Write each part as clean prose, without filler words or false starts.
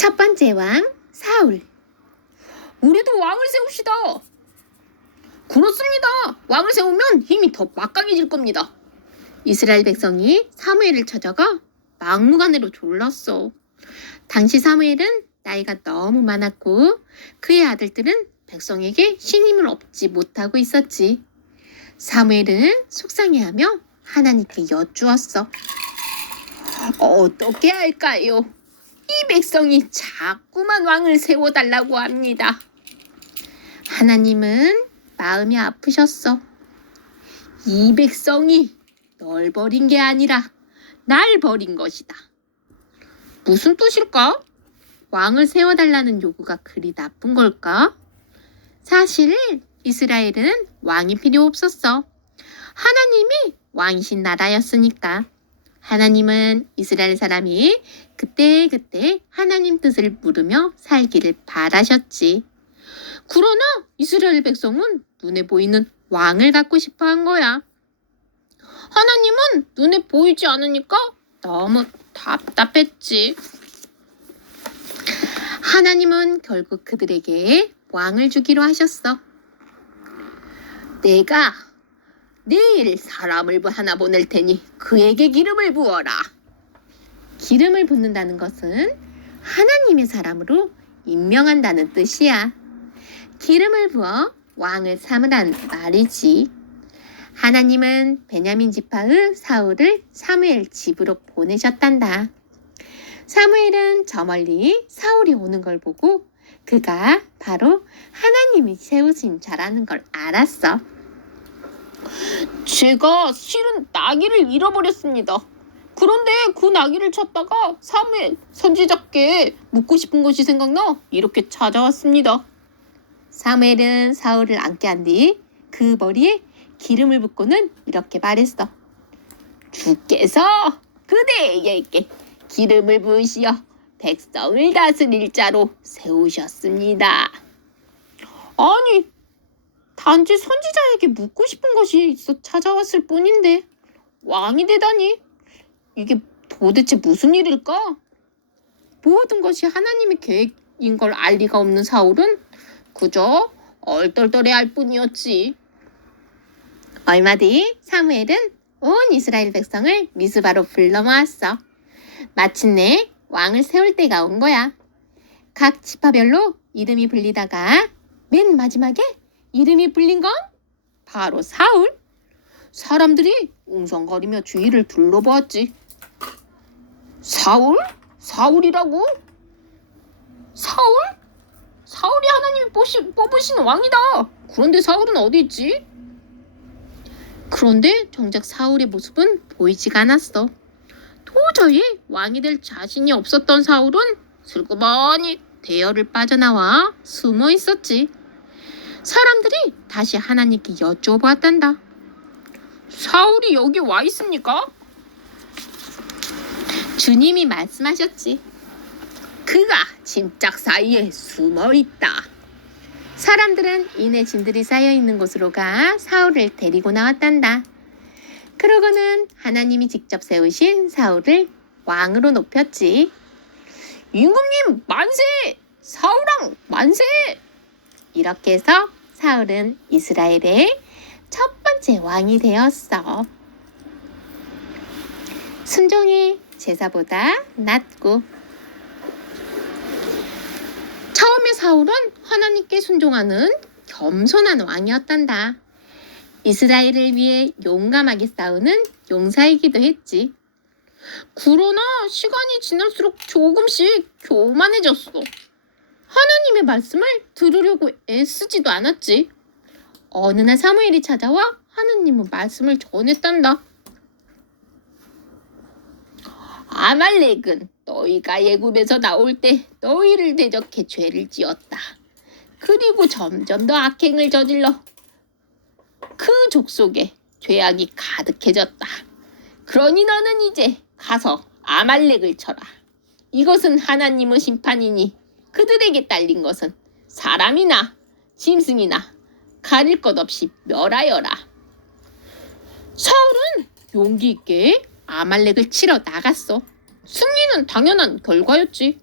첫 번째 왕 사울. 우리도 왕을 세웁시다. 그렇습니다. 왕을 세우면 힘이 더 막강해질 겁니다. 이스라엘 백성이 사무엘을 찾아가 막무가내로 졸랐어. 당시 사무엘은 나이가 너무 많았고 그의 아들들은 백성에게 신임을 얻지 못하고 있었지. 사무엘은 속상해하며 하나님께 여쭈었어. 어떻게 할까요? 이 백성이 자꾸만 왕을 세워달라고 합니다. 하나님은 마음이 아프셨어. 이 백성이 널 버린 게 아니라 날 버린 것이다. 무슨 뜻일까? 왕을 세워달라는 요구가 그리 나쁜 걸까? 사실 이스라엘은 왕이 필요 없었어. 하나님이 왕이신 나라였으니까. 하나님은 이스라엘 사람이 그때그때 하나님 뜻을 물으며 살기를 바라셨지. 그러나 이스라엘 백성은 눈에 보이는 왕을 갖고 싶어 한 거야. 하나님은 눈에 보이지 않으니까 너무 답답했지. 하나님은 결국 그들에게 왕을 주기로 하셨어. 내가 내일 사람을 하나 보낼 테니 그에게 기름을 부어라. 기름을 붓는다는 것은 하나님의 사람으로 임명한다는 뜻이야. 기름을 부어 왕을 삼으란 말이지. 하나님은 베냐민 지파의 사울을 사무엘 집으로 보내셨단다. 사무엘은 저 멀리 사울이 오는 걸 보고 그가 바로 하나님이 세우신 자라는 걸 알았어. 제가 실은 나귀를 잃어버렸습니다. 그런데 그 나귀를 찾다가 사무엘 선지자께 묻고 싶은 것이 생각나 이렇게 찾아왔습니다. 사무엘은 사울을 안게 한 뒤 그 머리에 기름을 붓고는 이렇게 말했어. 주께서 그대에게 기름을 부으시어 백성을 다스릴 자로 세우셨습니다. 아니, 단지 선지자에게 묻고 싶은 것이 있어 찾아왔을 뿐인데 왕이 되다니. 이게 도대체 무슨 일일까? 모든 것이 하나님의 계획인 걸 알 리가 없는 사울은 그저 얼떨떨해할 뿐이었지. 얼마 뒤 사무엘은 온 이스라엘 백성을 미스바로 불러 모았어. 마침내 왕을 세울 때가 온 거야. 각 지파별로 이름이 불리다가 맨 마지막에 이름이 불린 건 바로 사울. 사람들이 웅성거리며 주위를 둘러보았지. 사울? 사울이라고? 사울? 사울이 하나님이 뽑으신 왕이다. 그런데 사울은 어디 있지? 그런데 정작 사울의 모습은 보이지가 않았어. 도저히 왕이 될 자신이 없었던 사울은 슬그머니 대열을 빠져나와 숨어 있었지. 사람들이 다시 하나님께 여쭤보았단다. 사울이 여기 와 있습니까? 주님이 말씀하셨지. 그가 짐짝 사이에 숨어 있다. 사람들은 이내 진들이 쌓여있는 곳으로 가 사울을 데리고 나왔단다. 그러고는 하나님이 직접 세우신 사울을 왕으로 높였지. 임금님 만세! 사울왕 만세! 이렇게 해서 사울은 이스라엘의 첫 번째 왕이 되었어. 순종이 제사보다 낫고. 처음에 사울은 하나님께 순종하는 겸손한 왕이었단다. 이스라엘을 위해 용감하게 싸우는 용사이기도 했지. 그러나 시간이 지날수록 조금씩 교만해졌어. 하나님의 말씀을 들으려고 애쓰지도 않았지. 어느 날 사무엘이 찾아와 하나님의 말씀을 전했단다. 아말렉은 너희가 애굽에서 나올 때 너희를 대적해 죄를 지었다. 그리고 점점 더 악행을 저질러 그 족속에 죄악이 가득해졌다. 그러니 너는 이제 가서 아말렉을 쳐라. 이것은 하나님의 심판이니 그들에게 딸린 것은 사람이나 짐승이나 가릴 것 없이 멸하여라. 사울은 용기 있게 아말렉을 치러 나갔어. 승리는 당연한 결과였지.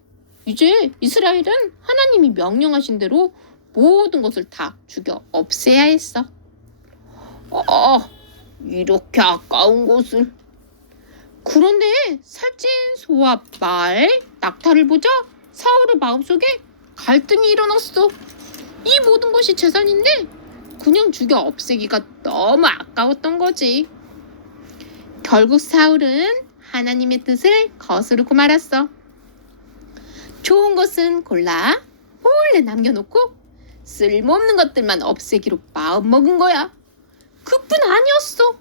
이제 이스라엘은 하나님이 명령하신 대로 모든 것을 다 죽여 없애야 했어. 이렇게 아까운 것을. 그런데 살찐 소와 말, 낙타를 보자 사울의 마음속에 갈등이 일어났어. 이 모든 것이 재산인데 그냥 죽여 없애기가 너무 아까웠던 거지. 결국 사울은 하나님의 뜻을 거스르고 말았어. 좋은 것은 골라 몰래 남겨놓고 쓸모없는 것들만 없애기로 마음먹은 거야. 그뿐 아니었어.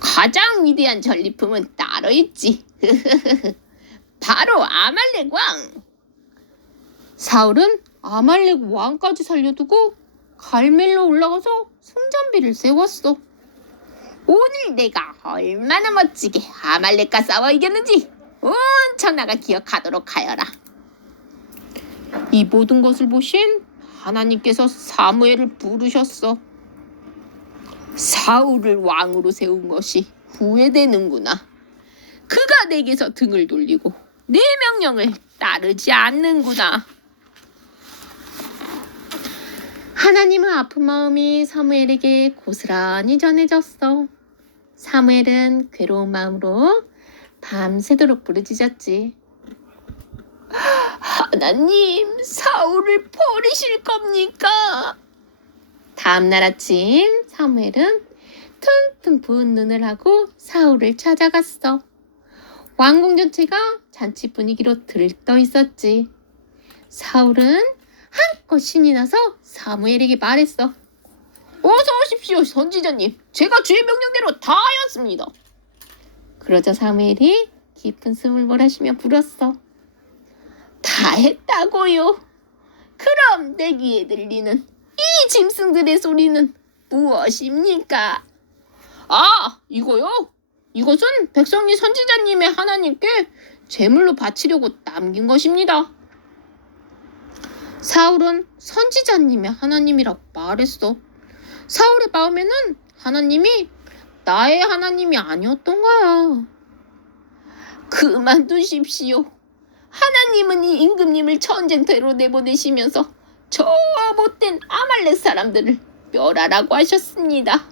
가장 위대한 전리품은 따로 있지. 바로 아말렉 왕. 사울은 아말렉 왕까지 살려두고 갈멜로 올라가서 승전비를 세웠어. 오늘 내가 얼마나 멋지게 아말렉과 싸워 이겼는지 온 천하가 기억하도록 하여라. 이 모든 것을 보신 하나님께서 사무엘을 부르셨어. 사울을 왕으로 세운 것이 후회되는구나. 그가 내게서 등을 돌리고 내 명령을 따르지 않는구나. 하나님의 아픈 마음이 사무엘에게 고스란히 전해졌어. 사무엘은 괴로운 마음으로 밤새도록 부르짖었지. 하나님, 사울을 버리실 겁니까? 다음날 아침 사무엘은 퉁퉁 부은 눈을 하고 사울을 찾아갔어. 왕궁 전체가 잔치 분위기로 들떠 있었지. 사울은 한껏 신이 나서 사무엘에게 말했어. 어서 오십시오, 선지자님. 제가 주의 명령대로 다 하였습니다. 그러자 사무엘이 깊은 숨을 몰아쉬며 물었어. 다 했다고요? 그럼 내 귀에 들리는 이 짐승들의 소리는 무엇입니까? 이거요? 이것은 백성이 선지자님의 하나님께 제물로 바치려고 남긴 것입니다. 사울은 선지자님의 하나님이라고 말했어. 사울의 마음에는 하나님이 나의 하나님이 아니었던 거야. 그만두십시오. 하나님은 이 임금님을 전쟁터로 내보내시면서 저 못된 아말렉 사람들을 멸하라고 하셨습니다.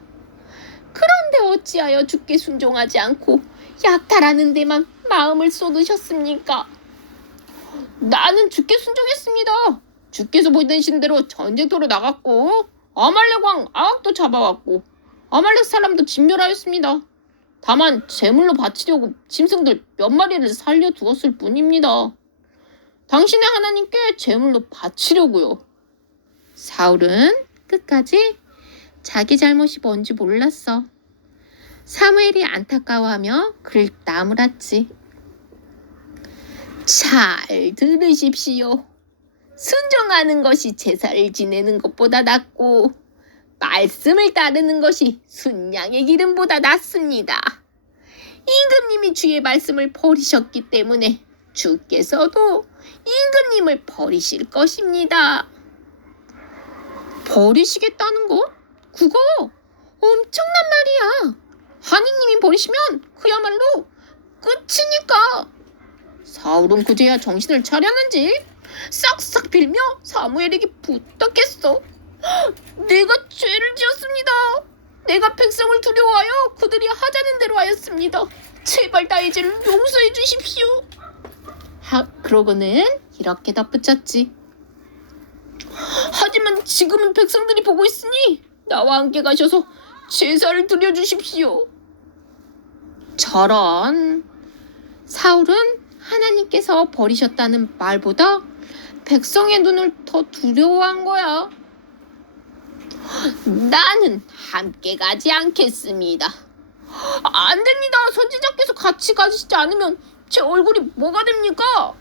그런데 어찌하여 주께 순종하지 않고 약탈하는 데만 마음을 쏟으셨습니까? 나는 주께 순종했습니다. 주께서 보내신 대로 전쟁터로 나갔고 아말렉 왕 아악도 잡아왔고 아말렉 사람도 진멸하였습니다. 다만 제물로 바치려고 짐승들 몇 마리를 살려두었을 뿐입니다. 당신의 하나님께 제물로 바치려고요. 사울은 끝까지 자기 잘못이 뭔지 몰랐어. 사무엘이 안타까워하며 그를 나무랐지. 잘 들으십시오. 순종하는 것이 제사를 지내는 것보다 낫고 말씀을 따르는 것이 순양의 기름보다 낫습니다. 임금님이 주의 말씀을 버리셨기 때문에 주께서도 임금님을 버리실 것입니다. 버리시겠다는 거? 그거 엄청난 말이야. 하느님이 버리시면 그야말로 끝이니까. 사울은 그제야 정신을 차렸는지 싹싹 빌며 사무엘에게 부탁했어. 내가 죄를 지었습니다. 내가 백성을 두려워하여 그들이 하자는 대로 하였습니다. 제발 나의 죄를 용서해 주십시오. 그러고는 이렇게 덧붙였지. 하지만 지금은 백성들이 보고 있으니 나와 함께 가셔서 제사를 드려주십시오. 저런. 사울은 하나님께서 버리셨다는 말보다 백성의 눈을 더 두려워한 거야. 나는 함께 가지 않겠습니다. 안 됩니다. 선지자께서 같이 가시지 않으면 제 얼굴이 뭐가 됩니까?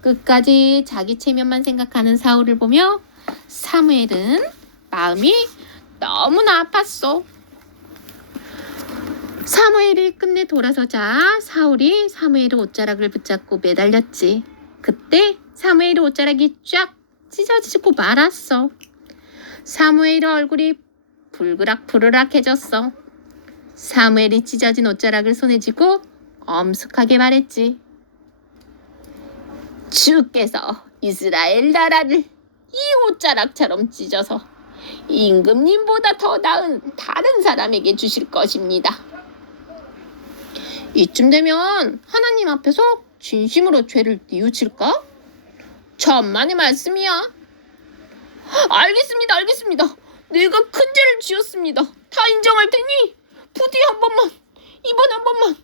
끝까지 자기 체면만 생각하는 사울을 보며 사무엘은 마음이 너무나 아팠어. 사무엘이 끝내 돌아서자 사울이 사무엘의 옷자락을 붙잡고 매달렸지. 그때 사무엘의 옷자락이 쫙 찢어지고 말았어. 사무엘의 얼굴이 불그락불그락해졌어. 사무엘이 찢어진 옷자락을 손에 쥐고 엄숙하게 말했지. 주께서 이스라엘 나라를 이 옷자락처럼 찢어서 임금님보다 더 나은 다른 사람에게 주실 것입니다. 이쯤 되면 하나님 앞에서 진심으로 죄를 뉘우칠까? 천만의 말씀이야. 알겠습니다. 내가 큰 죄를 지었습니다. 다 인정할 테니 부디 한 번만, 이번 한 번만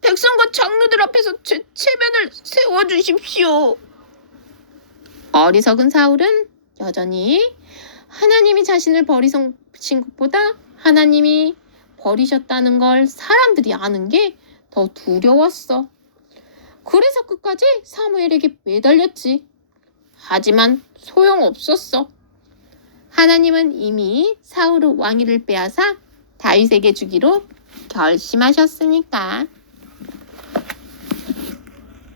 백성과 장로들 앞에서 제 체면을 세워주십시오. 어리석은 사울은 여전히 하나님이 자신을 버리신 것보다 하나님이 버리셨다는 걸 사람들이 아는 게 더 두려웠어. 그래서 끝까지 사무엘에게 매달렸지. 하지만 소용없었어. 하나님은 이미 사울의 왕위를 빼앗아 다윗에게 주기로 결심하셨으니까.